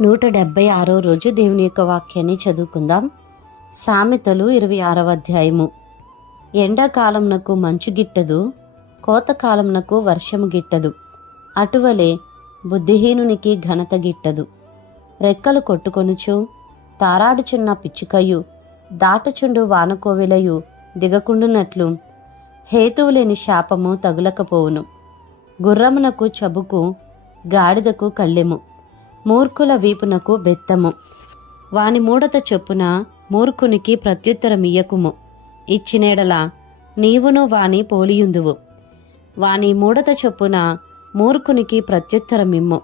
నూట డెబ్బై ఆరో రోజు దేవుని యొక్క వాక్యాన్ని చదువుకుందాం. సామెతలు ఇరవై ఆరవ అధ్యాయము. ఎండాకాలంనకు మంచు గిట్టదు కోతకాలంనకు వర్షము గిట్టదు అటువలే బుద్ధిహీనునికి ఘనత గిట్టదు. రెక్కలు కొట్టుకొనుచు తారాడుచున్న పిచ్చుకయు దాటచుండు వానకోవిలయు దిగకుండునట్లు హేతువు లేని శాపము తగులకపోవును. గుర్రమునకు చబుకు గాడిదకు కళ్ళెము. మూర్ఖుల వీపునకు బెత్తము. వాని మూడత చొప్పున మూర్ఖునికి ప్రత్యుత్తరమియ్యకుము ఇచ్చినేడల నీవును వాని పోలియుందువు. వాని మూడత చొప్పున మూర్ఖునికి ప్రత్యుత్తరమిమ్ము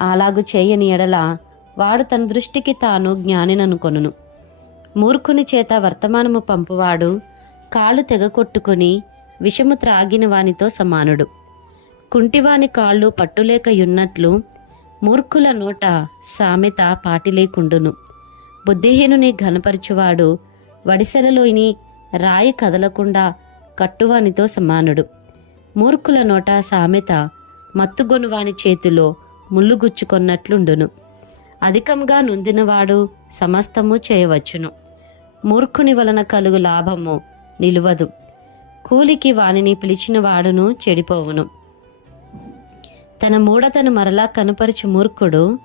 అలాగు చేయని ఎడల వాడు తన దృష్టికి తాను జ్ఞానిననుకొనును మూర్ఖుని చేత వర్తమానము పంపువాడు కాళ్ళు తెగకొట్టుకుని విషము త్రాగిన వానితో సమానుడు. కుంటివాని కాళ్ళు పట్టులేకయున్నట్లు మూర్ఖుల నోట సామెత పాటిలేకుండును. బుద్ధిహీనుని ఘనపరచువాడు వడిసెలలోని రాయి కదలకుండా కట్టువానితో సమానుడు. మూర్ఖుల నోట సామెత మత్తుగొనువాని చేతిలో ముళ్ళుగుచ్చుకొన్నట్లుండును. అధికంగా నొందినవాడు సమస్తము చేయవచ్చును. మూర్ఖుని వలన కలుగు లాభము నిలువదు. కూలికి వానిని పిలిచిన వాడును చెడిపోవును. తన మూడతను మరలా కనుపరుచు మూర్ఖుడు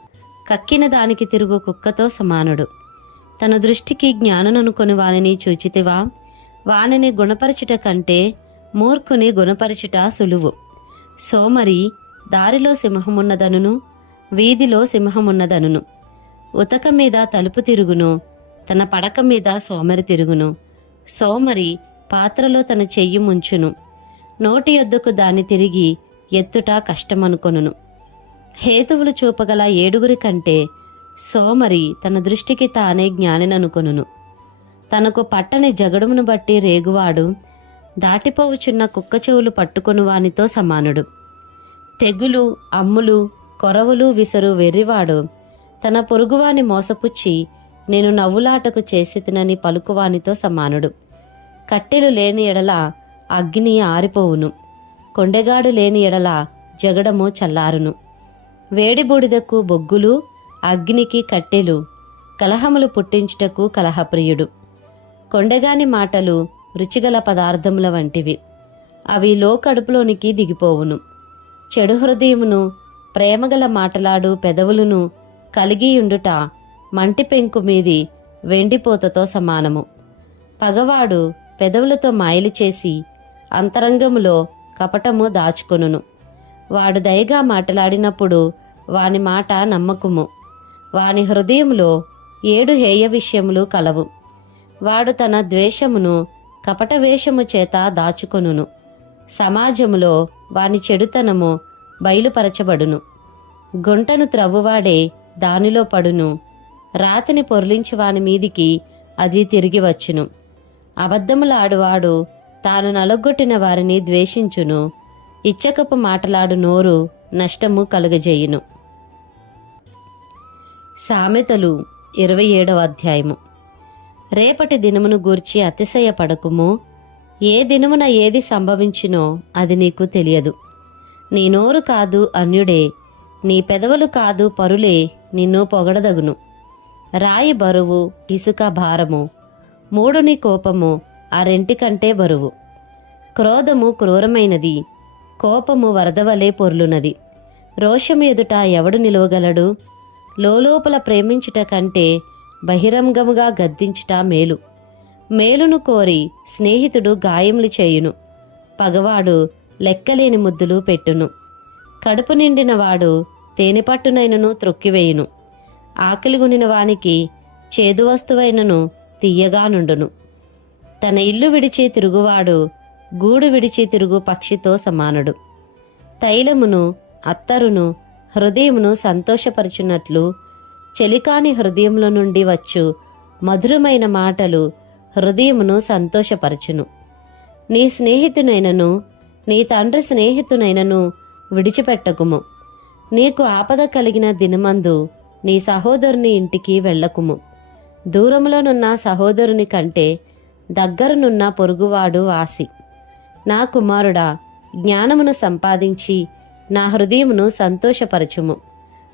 కక్కిన దానికి తిరుగు కుక్కతో సమానుడు. తన దృష్టికి జ్ఞానుననుకుని వానిని చూచితివా? వానిని గుణపరచుట కంటే మూర్ఖుని గుణపరచుట సులువు. సోమరి దారిలో సింహమున్నదనును వీధిలో సింహమున్నదనును. ఉతక మీద తలుపు తిరుగును తన పడక మీద సోమరి తిరుగును. సోమరి పాత్రలో తన చెయ్యి ముంచును. నోటి యొద్దకు దాన్ని తిరిగి ఎత్తుట కష్టమనుకొనును. హేతువులు చూపగల ఏడుగురి కంటే సోమరి తన దృష్టికి తానే జ్ఞానిననుకొనును. తనకు పట్టని జగడుమును బట్టి రేగువాడు దాటిపోవుచున్న కుక్క చెవులు పట్టుకొను వానితో సమానుడు. తెగులు అమ్ములు కొరవులు విసరు వెర్రివాడు తన పొరుగువాని మోసపుచ్చి నేను నవ్వులాటకు చేసితినని పలుకువానితో సమానుడు. కట్టెలు లేని ఎడల అగ్ని ఆరిపోవును. కొండెగాడు లేని ఎడల జగడము చల్లారును. వేడి బూడిదకు బొగ్గులు అగ్నికి కట్టెలు కలహములు పుట్టించుటకు కలహప్రియుడు. కొండగాని మాటలు రుచిగల పదార్థముల వంటివి. అవి లోకడుపులోనికి దిగిపోవును. చెడు హృదయమును ప్రేమగల మాటలాడు పెదవులను కలిగియుండుట మంటి పెంకు మీది వెండిపోతతో సమానము. పగవాడు పెదవులతో మాయలు చేసి అంతరంగములో కపటము దాచుకొనును. వాడు దయగా మాట్లాడినప్పుడు వాని మాట నమ్మకము. వాని హృదయములో ఏడు హేయ విషయములు కలవు. వాడు తన ద్వేషమును కపట వేషము చేత దాచుకొనును. సమాజములో వాని చెడుతనము బయలుపరచబడును. గుంటను త్రవ్వువాడే దానిలో పడును. రాతిని పొర్లించి వాని మీదికి అది తిరిగి వచ్చును. అబద్ధములాడువాడు తాను నలగొట్టిన వారిని ద్వేషించును. ఇచ్చకపు మాటలాడు నోరు నష్టము కలుగజేయును. సామెతలు ఇరవై ఏడవ అధ్యాయము. రేపటి దినమును గూర్చి అతిశయపడకుము. ఏ దినమున ఏది సంభవించినో అది నీకు తెలియదు. నీ నోరు కాదు అన్యుడే నీ పెదవులు కాదు పరులే నిన్ను పొగడదగును. రాయి బరువు ఇసుక భారము మూడుని కోపము ఆ రెంటికంటే బరువు. క్రోధము క్రూరమైనది కోపము వరదవలే పొర్లునది. రోషము ఎదుట ఎవడు నిలవగలడు? లోలోపల ప్రేమించుట కంటే బహిరంగముగా గద్దించుట మేలు. మేలును కోరి స్నేహితుడు గాయములు చేయును. పగవాడు లెక్కలేని ముద్దులు పెట్టును. కడుపు నిండిన వాడు తేనెపట్టునైనను త్రొక్కివేయును. ఆకలిగునిన వానికి చేదు వస్తువైనను తన ఇల్లు విడిచి తిరుగువాడు గూడు విడిచి తిరుగు పక్షితో సమానుడు. తైలమును అత్తరును హృదయమును సంతోషపరచున్నట్లు చెలికాని హృదయముల నుండి వచ్చు మధురమైన మాటలు హృదయమును సంతోషపరచును. నీ స్నేహితునైనను నీ తండ్రి స్నేహితునైనను విడిచిపెట్టకుము. నీకు ఆపద కలిగిన దినమందు నీ సహోదరుని ఇంటికి వెళ్ళకుము. దూరంలోనున్న సహోదరుని కంటే దగ్గరనున్న పొరుగువాడు ఆసి నా కుమారుడా జ్ఞానమును సంపాదించి నా హృదయమును సంతోషపరచుము.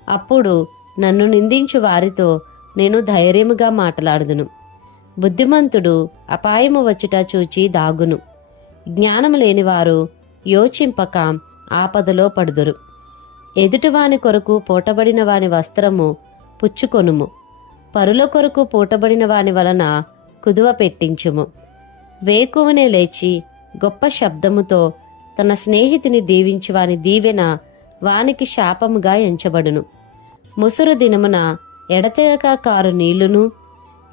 అప్పుడు నన్ను నిందించు వారితో నేను ధైర్యముగా మాట్లాడుదును. బుద్ధిమంతుడు అపాయము వచ్చుట చూచి దాగును. జ్ఞానము లేనివారు యోచింపక ఆపదలో పడుదురు. ఎదుటివాని కొరకు పూటబడిన వాని వస్త్రము పుచ్చుకొనుము. పరుల కొరకు పూటబడిన వాని వలన కుదువ పెట్టించుము. వేకువనే లేచి గొప్ప శబ్దముతో తన స్నేహితుని దీవించి వాని దీవెన వానికి శాపముగా ఎంచబడును. ముసురు దినమున ఎడతెగక కారు నీళ్ళును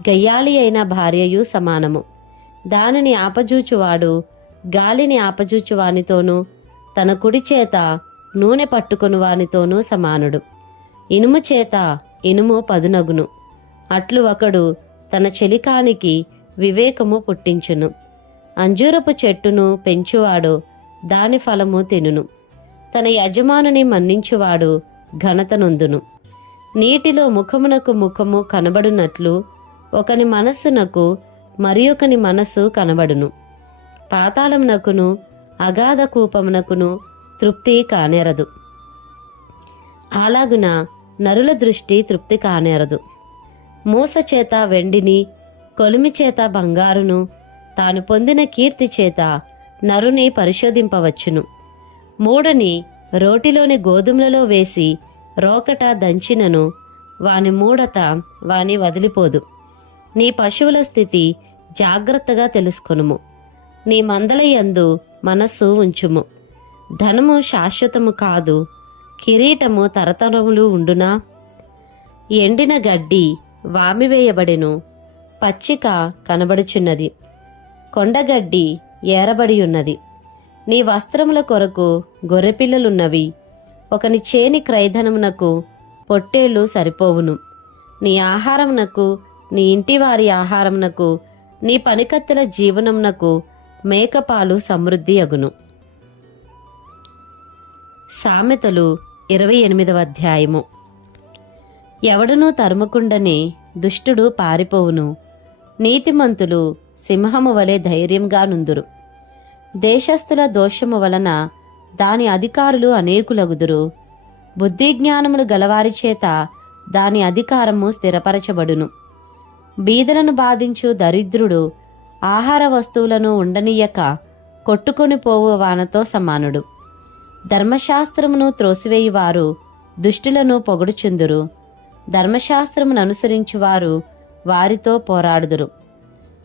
గయ్యాళి అయిన భార్యయు సమానము. దానిని ఆపజూచువాడు గాలిని ఆపజూచు వానితోనూ తన కుడి చేత నూనె పట్టుకొను వానితోనూ సమానుడు. ఇనుము చేత ఇనుము పదునగును. అట్లు ఒకడు తన చెలికానికి వివేకము పుట్టించును. అంజూరపు చెట్టును పెంచువాడు దాని ఫలము తినును. తన యజమానుని మన్నించువాడు ఘనతనొందును నీటిలో ముఖమునకు ముఖము కనబడునట్లు ఒకని మనస్సునకు మరి ఒకని మనస్సు కనబడును. పాతాళమునకును అగాధ కూపమునకును తృప్తి కానేరదు. అలాగున నరుల దృష్టి తృప్తి కానేరదు. మూసచేత వెండిని కొలిమిచేత బంగారును తాను పొందిన కీర్తి చేత నరుని పరిశోధింపవచ్చును. మూడని రోటిలోని గోధుమలలో వేసి రోకట దంచినను వాని మూడత వాని వదిలిపోదు. నీ పశువుల స్థితి జాగ్రత్తగా తెలుసుకొనుము. నీ మందలయందు మనస్సు ఉంచుము. ధనము శాశ్వతము కాదు కిరీటము తరతరములు ఉండునా? ఎండిన గడ్డి వామివేయబడెను. పచ్చిక కనబడుచున్నది. కొండగడ్డి ఏరబడి ఉన్నది నీ వస్త్రముల కొరకు గొర్రెపిల్లలున్నవి. ఒకని చేని క్రైధనమునకు పొట్టేళ్ళు సరిపోవును. నీ ఆహారమునకు నీ ఇంటివారి ఆహారమునకు నీ పనికత్తెల జీవనమునకు మేకపాలు సమృద్ధి అగును. సామెతలు ఇరవై ఎనిమిదవ అధ్యాయము. ఎవడనూ తరుముకుండనే దుష్టుడు పారిపోవును. నీతిమంతులు సింహము వలె ధైర్యంగా నుందురు. దేశస్థుల దోషము వలన దాని అధికారులు అనేకులగుదురు. బుద్ధిజ్ఞానములు గలవారి చేత దాని అధికారము స్థిరపరచబడును. బీదలను బాధించు దరిద్రుడు ఆహార వస్తువులను ఉండనీయక కొట్టుకొని పోవు వానతో సమానుడు. ధర్మశాస్త్రమును త్రోసివేయువారు దుష్టులను పొగడుచుందురు. ధర్మశాస్త్రమును అనుసరించువారు వారితో పోరాడుదురు.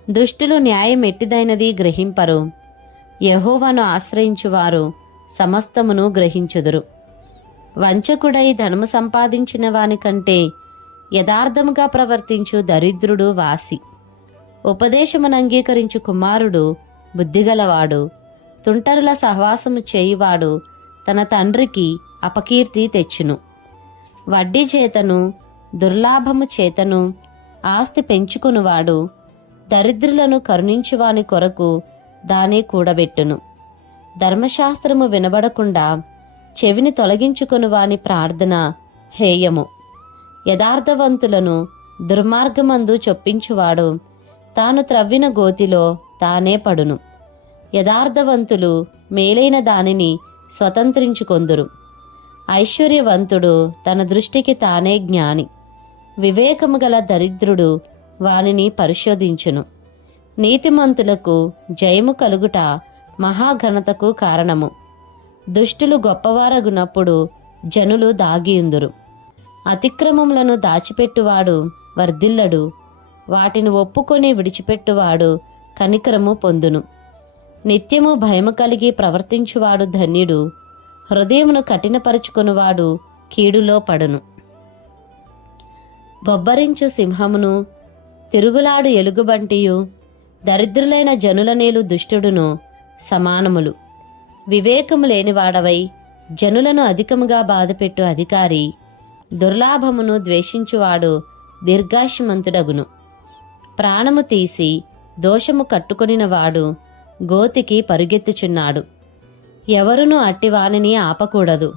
దుష్టులు న్యాయం ఎట్టిదైనది గ్రహింపరు. యహోవను ఆశ్రయించువారు సమస్తమును గ్రహించుదురు. వంచకుడై ధనము సంపాదించిన వానికంటే యథార్థముగా ప్రవర్తించు దరిద్రుడు వాసి. ఉపదేశమును అంగీకరించు కుమారుడు బుద్ధిగలవాడు. తుంటరుల సహవాసము చేయువాడు తన తండ్రికి అపకీర్తి తెచ్చును. వడ్డీ చేతను దుర్లాభము చేతను ఆస్తి పెంచుకునివాడు దరిద్రులను కరుణించువాని కొరకు దాని కూడబెట్టును. ధర్మశాస్త్రము వినబడకుండా చెవిని తొలగించుకుని వాని ప్రార్థన హేయము. యథార్థవంతులను దుర్మార్గమందు చొప్పించువాడు తాను త్రవ్విన గోతిలో తానే పడును. యథార్థవంతులు మేలైన దానిని స్వతంత్రించుకొందురు. ఐశ్వర్యవంతుడు తన దృష్టికి తానే జ్ఞాని. వివేకము గల దరిద్రుడు వానిని పరిశోధించును. నీతిమంతులకు జయము కలుగుట మహాఘనతకు కారణము. దుష్టులు గొప్పవారగునప్పుడు జనులు దాగియుందురు. అతిక్రమములను దాచిపెట్టువాడు వర్ధిల్లడు. వాటిని ఒప్పుకొని విడిచిపెట్టువాడు కనికరము పొందును. నిత్యము భయము కలిగి ప్రవర్తించువాడు ధన్యుడు. హృదయమును కఠినపరుచుకునివాడు కీడులో పడును. బొబ్బరించు సింహమును తిరుగులాడు ఎలుగుబంటియు దరిద్రులైన జనులనేలు దుష్టుడును సమానములు. వివేకము లేనివాడవై జనులను అధికముగా బాధపెట్టు అధికారి దుర్లాభమును ద్వేషించువాడు దీర్ఘాశమంతుడగును. ప్రాణము తీసి దోషము కట్టుకొనినవాడు గోతికి పరుగెత్తుచున్నాడు. ఎవరును అట్టివానిని ఆపకూడదు.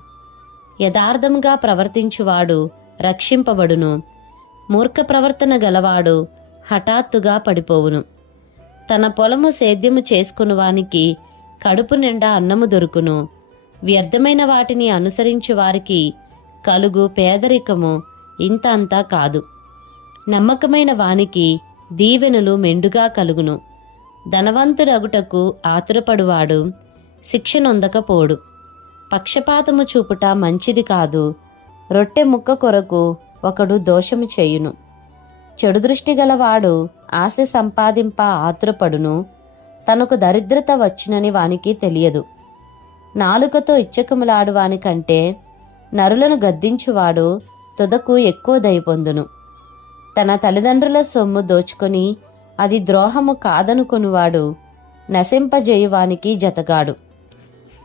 యథార్థముగా ప్రవర్తించువాడు రక్షింపబడును. మూర్ఖ ప్రవర్తన గలవాడు హఠాత్తుగా పడిపోవును. తన పొలము సేద్యము చేసుకునివానికి కడుపు నిండా అన్నము దొరుకును. వ్యర్థమైన వాటిని అనుసరించు వారికి కలుగు పేదరికము ఇంత అంతా కాదు. నమ్మకమైన వానికి దీవెనలు మెండుగా కలుగును. ధనవంతురగుటకు ఆతురపడువాడు శిక్ష నొందకపోడు పక్షపాతము చూపుట మంచిది కాదు. రొట్టె ముక్క కొరకు ఒకడు దోషము చేయును. చెడు దృష్టి గలవాడు ఆశ సంపాదింప ఆతురపడును. తనకు దరిద్రత వచ్చునని వానికి తెలియదు. నాలుకతో ఇచ్చకములాడు వానికంటే నరులను గద్దించువాడు తుదకు ఎక్కువ దయపొందును తన తల్లిదండ్రుల సొమ్ము దోచుకొని అది ద్రోహము కాదనుకొనువాడు నశింపజేయువానికి జతగాడు.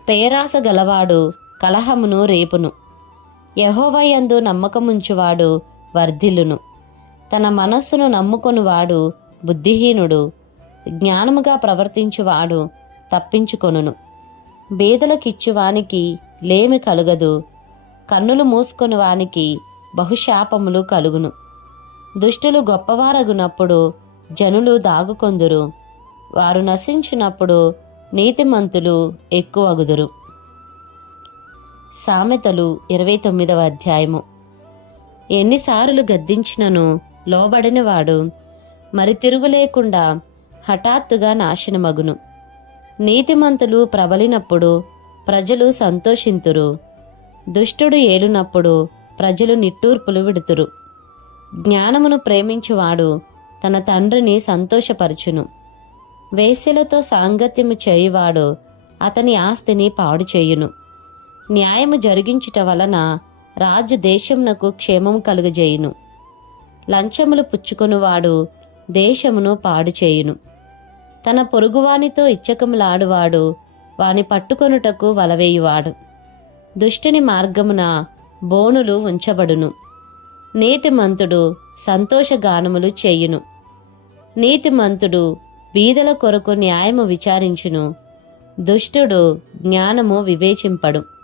పేరాస గలవాడు కలహమును రేపును. యహోవయందు నమ్మకముంచువాడు వర్ధిల్లును. తన మనస్సును నమ్ముకొనువాడు బుద్ధిహీనుడు జ్ఞానముగా ప్రవర్తించువాడు తప్పించుకొనును. బీదలకిచ్చువానికి లేమి కలుగదు కన్నులు మూసుకొని వానికి బహుశాపములు కలుగును. దుష్టులు గొప్పవారగునప్పుడు జనులు దాగుకొందురు వారు నశించినప్పుడు నీతిమంతులు ఎక్కువగుదురు. సామెతలు ఇరవై తొమ్మిదవ అధ్యాయము. ఎన్నిసార్లు గద్దించినను లోబడినవాడు మరి తిరుగు లేకుండా హఠాత్తుగా నాశనమగును. నీతిమంతులు ప్రబలినప్పుడు ప్రజలు సంతోషింతురు. దుష్టుడు ఏలునప్పుడు ప్రజలు నిట్టూర్పులు విడుతురు. జ్ఞానమును ప్రేమించువాడు తన తండ్రిని సంతోషపరచును. వేశ్యలతో సాంగత్యము చేయువాడు అతని ఆస్తిని పాడు చేయును న్యాయము జరిగించుట వలన రాజు దేశమునకు క్షేమము కలుగజేయును. లంచములు పుచ్చుకొనువాడు దేశమును పాడు చేయును తన పొరుగువానితో ఇచ్చకములాడువాడు వాని పట్టుకొనుటకు వలవేయువాడు. దుష్టుని మార్గమున బోనులు ఉంచబడును. నీతిమంతుడు సంతోషగానములు చేయును. నీతిమంతుడు బీదల కొరకు న్యాయము విచారించును. దుష్టుడు జ్ఞానము వివేచింపడు.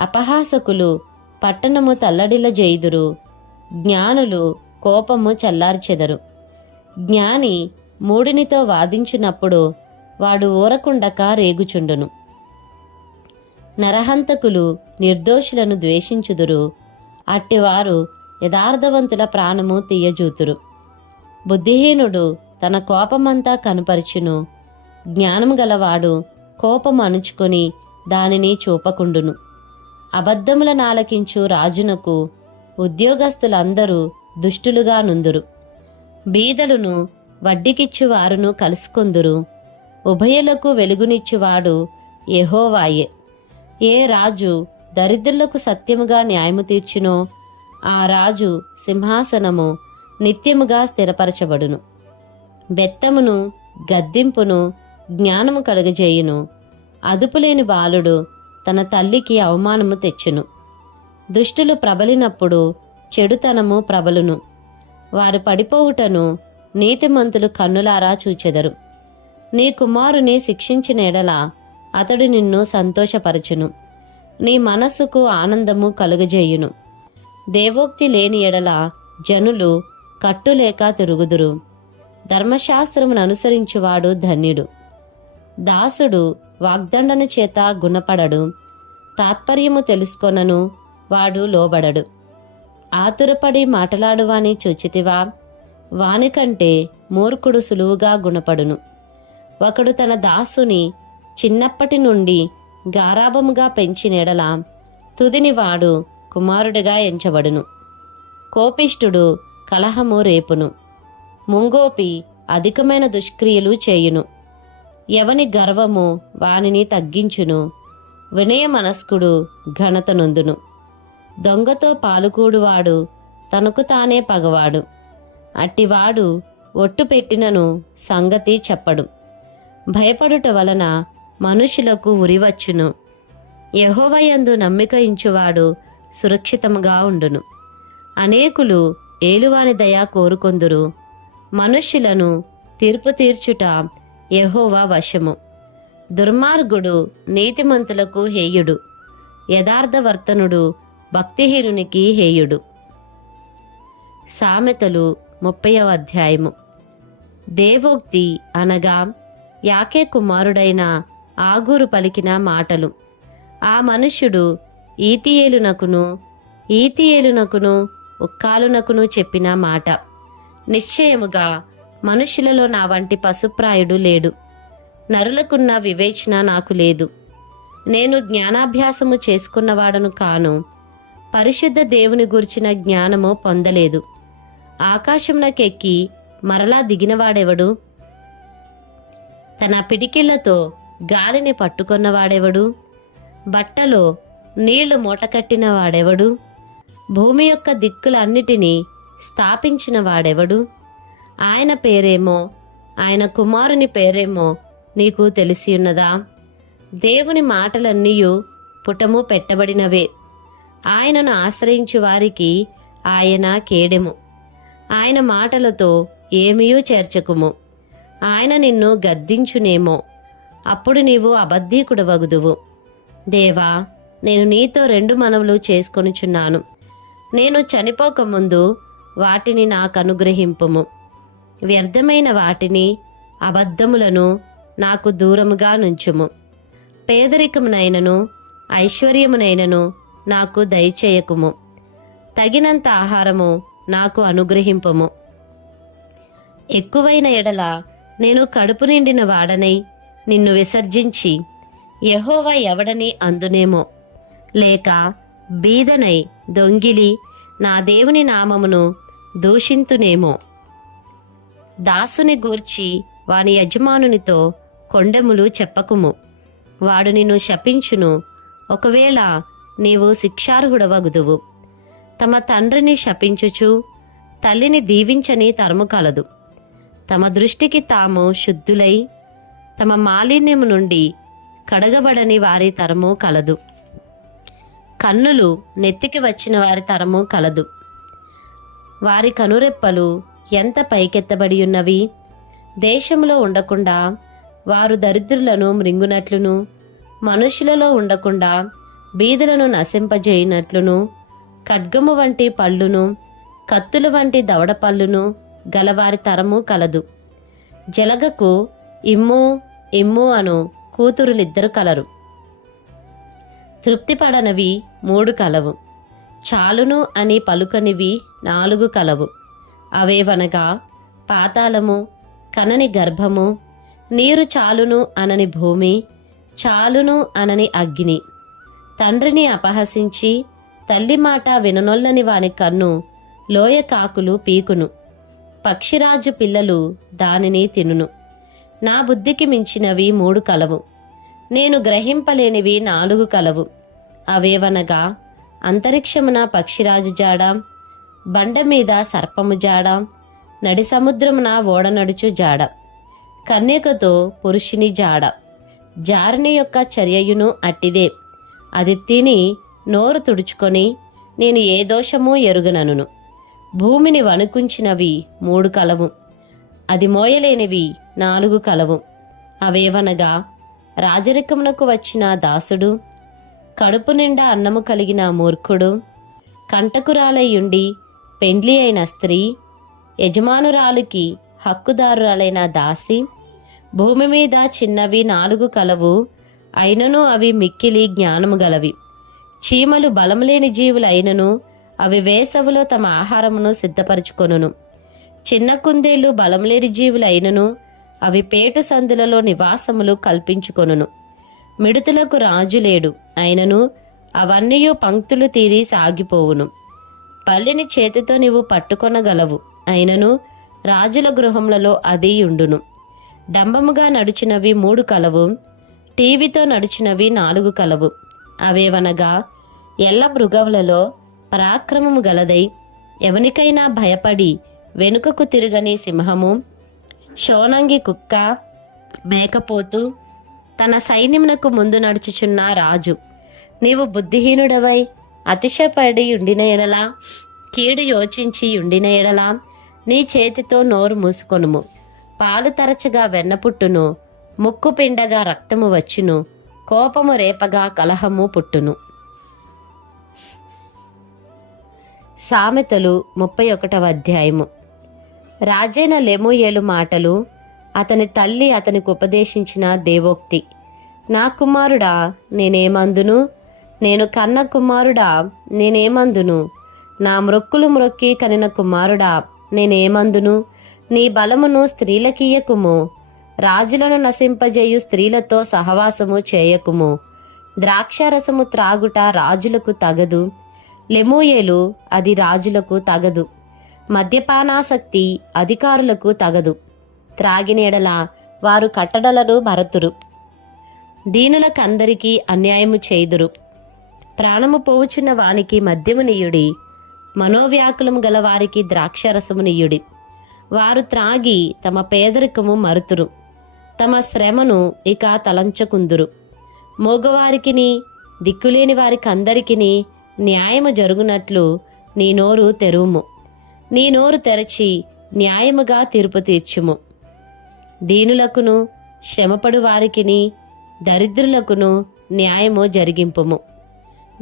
అపహాసకులు పట్టణము తల్లడిల జైదురు జ్ఞానులు కోపము చల్లార్చెదరు. జ్ఞాని మూడినితో వాదించినప్పుడు వాడు ఊరకుండక రేగుచుండును. నరహంతకులు నిర్దోషులను ద్వేషించుదురు అట్టివారు యథార్థవంతుల ప్రాణము తీయజూతురు. బుద్ధిహీనుడు తన కోపమంతా కనుపరుచును జ్ఞానం గలవాడు కోపం అణుచుకొని దానిని చూపకుండును. అబద్ధముల నాలకించు రాజునకు ఉద్యోగస్తులందరూ దుష్టులుగా నుందురు. బీదలను వడ్డీకిచ్చువారును కలుసుకొందురు. ఉభయులకు వెలుగునిచ్చువాడు యహోవాయే. ఏ రాజు దరిద్రులకు సత్యముగా న్యాయము తీర్చునో ఆ రాజు సింహాసనము నిత్యముగా స్థిరపరచబడును. బెత్తమును గద్దింపును జ్ఞానము కలుగజేయును. అదుపులేని బాలుడు తన తల్లికి అవమానము తెచ్చును. దుష్టులు ప్రబలినప్పుడు చెడుతనము ప్రబలును. వారు పడిపోవుటను నీతిమంతులు కన్నులారా చూచెదరు. నీ కుమారుని శిక్షించిన ఎడల అతడు నిన్ను సంతోషపరచును. నీ మనస్సుకు ఆనందము కలుగజేయును. దేవోక్తి లేని ఎడల జనులు కట్టులేక తిరుగుదురు. ధర్మశాస్త్రమును అనుసరించువాడు ధన్యుడు. దాసుడు వాగ్దండన చేత గుణపడడు తాత్పర్యము తెలుసుకొనను వాడు లోబడడు. ఆతురపడి మాటలాడువాని చూచితివా? వానికంటే మూర్ఖుడు సులువుగా గుణపడును. ఒకడు తన దాసుని చిన్నప్పటి నుండి గారాభముగా పెంచినెడల తుదిని వాడు కుమారుడిగా ఎంచబడును. కోపిష్ఠుడు కలహము రేపును. ముంగోపి అధికమైన దుష్క్రియలు చేయును. ఎవని గర్వము వానిని తగ్గించును. వినయ మనస్కుడు ఘనత నొందును. దొంగతో పాలుకూడువాడు తనకు తానే పగవాడు. అట్టివాడు ఒట్టు పెట్టినను సంగతి చెప్పడు. భయపడుట వలన మనుషులకు ఉరివచ్చును. యహోవయందు నమ్మిక ఇంచువాడు సురక్షితముగా ఉండును. అనేకులు ఏలువాని దయ కోరుకొందురు. మనుష్యులను తీర్పు తీర్చుట యహోవా వశము. దుర్మార్గుడు నీతిమంతులకు హేయుడు. యథార్థవర్తనుడు భక్తిహీనునికి హేయుడు. సామెతలు ముప్పైవ అధ్యాయము. దేవోక్తి అనగా యాకే కుమారుడైన ఆగూరు పలికిన మాటలు. ఆ మనుష్యుడు ఈతియేలునకును ఈతియేలునకును ఉక్కాలునకును చెప్పిన మాట. నిశ్చయముగా మనుషులలో నా వంటి పశుప్రాయుడు లేడు. నరులకున్న వివేచన నాకు లేదు. నేను జ్ఞానాభ్యాసము చేసుకున్నవాడను కాను. పరిశుద్ధ దేవుని గురించిన జ్ఞానము పొందలేదు. ఆకాశంనకెక్కి మరలా దిగినవాడెవడు? తన పిడికిళ్ళతో గాలిని పట్టుకున్నవాడెవడు? బట్టలో నీళ్ళు మూటకట్టిన వాడెవడు భూమి యొక్క దిక్కులన్నిటినీ స్థాపించిన వాడెవడు ఆయన పేరేమో ఆయన కుమారుని పేరేమో నీకు తెలిసి ఉన్నదా దేవుని మాటలన్నీయు పుటము పెట్టబడినవే. ఆయనను ఆశ్రయించు వారికి ఆయన కేడెము. ఆయన మాటలతో ఏమీయూ చేర్చకుము. ఆయన నిన్ను గద్దించునేమో. అప్పుడు నీవు అబద్ధీకుడవగుదువు. దేవా నేను నీతో రెండు మనవులు చేసుకొనుచున్నాను. నేను చనిపోకముందు వాటిని నాకు అనుగ్రహింపుము వ్యర్థమైన వాటిని అబద్ధములను నాకు దూరముగా నుంచుము. పేదరికమునైనను ఐశ్వర్యమునైనను నాకు దయచేయకుము. తగినంత ఆహారము నాకు అనుగ్రహింపము. ఎక్కువైన ఎడల నేను కడుపు నిండిన వాడనై నిన్ను విసర్జించి యహోవా ఎవడని అందునేమో. లేక బీదనై దొంగిలి నా దేవుని నామమును దూషింతునేమో. దాసుని గూర్చి వాని యజమానునితో కొండెములు చెప్పకుము. వాడు నిన్ను శపించును. ఒకవేళ నీవు శిక్షార్హుడవగుదువు. తమ తండ్రిని శపించుచు తల్లిని దీవించని తరము కలదు. తమ దృష్టికి తాము శుద్ధులై తమ మాలిన్యము నుండి కడగబడని వారి తరము కలదు. కన్నులు నెత్తికి వచ్చిన వారి తరము కలదు. వారి కనురెప్పలు ఎంత పైకెత్తబడి ఉన్నవి? దేశంలో ఉండకుండా వారు దరిద్రులను మృంగునట్లును మనుషులలో ఉండకుండా బీదులను నశింపజేయనట్లును ఖడ్గము వంటి పళ్ళును కత్తులు వంటి దవడ పళ్ళును గలవారి తరము కలదు. జలగకు ఇమ్ము ఇమ్ము అను కూతురులిద్దరు కలరు. తృప్తిపడనవి మూడు కలవు. చాలును అని పలుకనివి నాలుగు కలవు. అవేవనగా పాతాళము కనని గర్భము నీరు చాలును అనని భూమి చాలును అనని అగ్ని. తండ్రిని అపహసించి తల్లి మాట విననొల్లని వాని కన్ను లోయ కాకులు పీకును. పక్షిరాజు పిల్లలు దానిని తినును. నా బుద్ధికి మించినవి మూడు కలవు. నేను గ్రహింపలేనివి నాలుగు కలవు. అవేవనగా అంతరిక్షమున పక్షిరాజు జాడ బండ మీద సర్పము జాడ నడి సముద్రమున ఓడనడుచు జాడ. కన్యకతో పురుషుని జాడ. జారిని యొక్క చర్యయును అట్టిదే. అది తిని నోరు తుడుచుకొని నేను ఏ దోషమూ ఎరుగనను భూమిని వణుకుంచినవి మూడు కలవు. అది మోయలేనివి నాలుగు కలవు. అవేవనగా రాజరికమునకు వచ్చిన దాసుడు కడుపు నిండా అన్నము కలిగిన మూర్ఖుడు కంటకురాలయ్యుండి పెండ్లి అయిన స్త్రీ యజమానురాలికి హక్కుదారురాలైన దాసి భూమి మీద చిన్నవి నాలుగు కలవు అయినను అవి మిక్కిలి జ్ఞానము గలవి. చీమలు బలములేని జీవులు అయినను అవి వేసవిలో తమ ఆహారమును సిద్ధపరచుకొనును. చిన్న కుందేళ్ళు బలంలేని జీవులు అయినను అవి పేటు సందులలో నివాసములు కల్పించుకొనును. మిడుతులకు రాజు లేడు అయినను అవన్నీ పంక్తులు తీరి సాగిపోవును. పల్లిని చేతితో నీవు పట్టుకొనగలవు. అయినను రాజుల గృహములలో అది ఉండును డంబముగా నడిచినవి మూడు కలవు టీవీతో నడిచినవి నాలుగు కలవు. అవేవనగా ఎల్ల మృగవులలో పరాక్రమము గలదై ఎవనికైనా భయపడి వెనుకకు తిరగని సింహము షోనంగి కుక్క మేకపోతు తన సైన్యమునకు ముందు నడుచుచున్న రాజు. నీవు బుద్ధిహీనుడవై అతిశయపడి ఉండిన ఎడలా కీడు యోచించి ఉండిన ఎడలా నీ చేతితో నోరు మూసుకొనుము. పాలు తరచగా వెన్న పుట్టును ముక్కు పిండగా రక్తము వచ్చును కోపము రేపగా కలహము పుట్టును. సామెతలు ముప్పై ఒకటవ అధ్యాయము. రాజైన లెమూయేలు మాటలు అతని తల్లి అతనికి ఉపదేశించిన దేవోక్తి నా కుమారుడా నేనేమందును? నేను కన్న కుమారుడా నేనేమందును? నా మ్రొక్కులు మ్రొక్కి కనిన కుమారుడా నేనేమందును? నీ బలమును స్త్రీలకీయకుము రాజులను నశింపజేయు స్త్రీలతో సహవాసము చేయకుము. ద్రాక్షారసము త్రాగుట రాజులకు తగదు. లెమూయేలు అది రాజులకు తగదు. మద్యపానాసక్తి అధికారులకు తగదు. త్రాగినేడల వారు కట్టడలను మరతురు. దీనులకందరికీ అన్యాయము చేయుదురు. ప్రాణము పోవుచున్న వానికి మద్యమునియుడి మనోవ్యాకులము గల వారికి ద్రాక్షరసమునియుడి వారు త్రాగి తమ పేదరికము మరుతురు తమ శ్రమను ఇక తలంచకుందురు. మోగవారికిని దిక్కులేని వారికి అందరికిని న్యాయము జరుగునట్లు నీ నోరు తెరువుము. నీ నోరు తెరచి న్యాయముగా తీర్పు తీర్చుము. దీనులకును శ్రమపడు వారికిని దరిద్రులకును న్యాయము జరిగింపుము.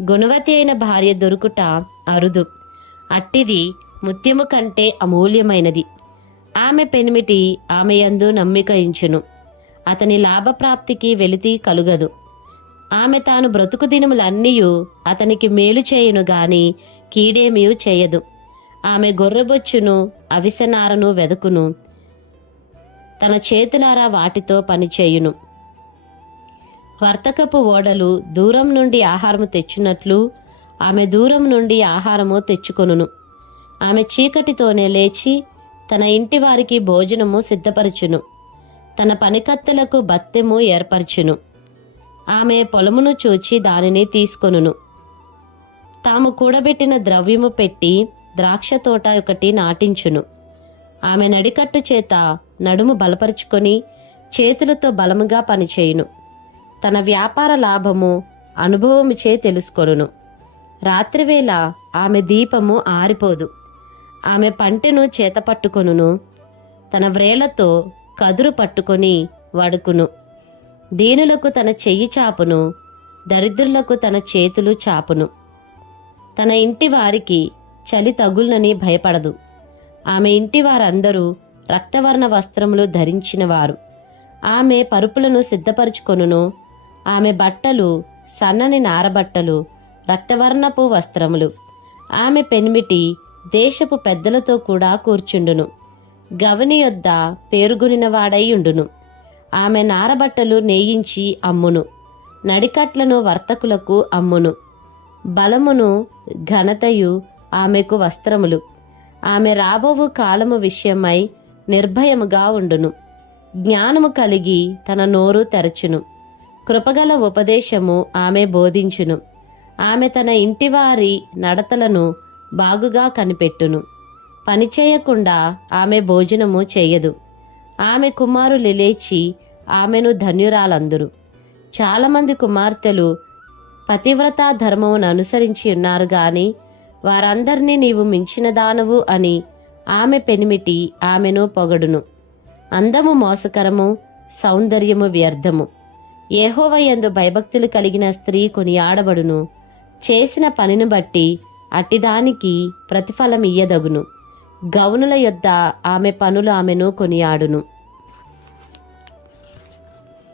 గుణవతి అయిన భార్య దొరుకుట అరుదు. అట్టిది ముత్యము కంటే అమూల్యమైనది. ఆమె పెనిమిటి ఆమె యందు నమ్మిక ఇంచును. అతని లాభప్రాప్తికి వెలితి కలుగదు. ఆమె తాను బ్రతుకు దినములన్నీ అతనికి మేలు చేయును గాని కీడేమియు చేయదు. ఆమె గొర్రెబొచ్చును అవిసనారను వెదకును. తన చేతులారా వాటితో పనిచేయును. వర్తకపు ఓడలు దూరం నుండి ఆహారము తెచ్చినట్లు ఆమె దూరం నుండి ఆహారము తెచ్చుకొనును. ఆమె చీకటితోనే లేచి తన ఇంటి వారికి భోజనము సిద్ధపరచును. తన పనికత్తెలకు బత్తెము ఏర్పరచును. ఆమె పొలమును చూచి దానిని తీసుకొనును. తాము కూడబెట్టిన ద్రవ్యము పెట్టి ద్రాక్ష తోట ఒకటి నాటించును. ఆమె నడికట్టు చేత నడుము బలపరుచుకొని చేతులతో బలముగా పనిచేయును. తన వ్యాపార లాభము అనుభవముచే తెలుసుకొనును. రాత్రివేళ ఆమె దీపము ఆరిపోదు. ఆమె పంటెను చేతపట్టుకొనును. తన వ్రేళ్ళతో కదురు పట్టుకొని వడుకును. దీనులకు తన చెయ్యి చాపును. దరిద్రులకు తన చేతులు చాపును. తన ఇంటి వారికి చలి తగులనని భయపడదు. ఆమె ఇంటి వారందరూ రక్తవర్ణ వస్త్రములు ధరించినవారు. ఆమె పరుపులను సిద్ధపరుచుకొనును. ఆమె బట్టలు సన్నని నారబట్టలు రక్తవర్ణపు వస్త్రములు. ఆమె పెనిమిటి దేశపు పెద్దలతో కూడా కూర్చుండును. గవని యొద్ద పేరుగునినవాడైయుండును. ఆమె నారబట్టలు నేయించి అమ్మును. నడికట్లను వర్తకులకు అమ్మును. బలమును ఘనతయు ఆమెకు వస్త్రములు. ఆమె రాబోవు కాలము విషయమై నిర్భయముగా ఉండును. జ్ఞానము కలిగి తన నోరు తెరచును. కృపగల ఉపదేశము ఆమె బోధించును. ఆమె తన ఇంటివారి నడతలను బాగుగా కనిపెట్టును. పని చేయకుండా ఆమె భోజనము చేయదు. ఆమె కుమారులు లేచి ఆమెను ధన్యురాలందురు. చాలామంది కుమార్తెలు పతివ్రత ధర్మమును అనుసరించి ఉన్నారు గాని వారందరినీ నీవు మించిన దానవు అని ఆమె పెనిమిటి ఆమెను పొగడును. అందము మోసకరము సౌందర్యము వ్యర్థము. ఏహోవయందు భయభక్తులు కలిగిన స్త్రీ కొనియాడబడును. చేసిన పనిని బట్టి అట్టిదానికి ప్రతిఫలమియ్యదగును. గౌనుల యొద్ద ఆమె పనులు ఆమెను కొనియాడును.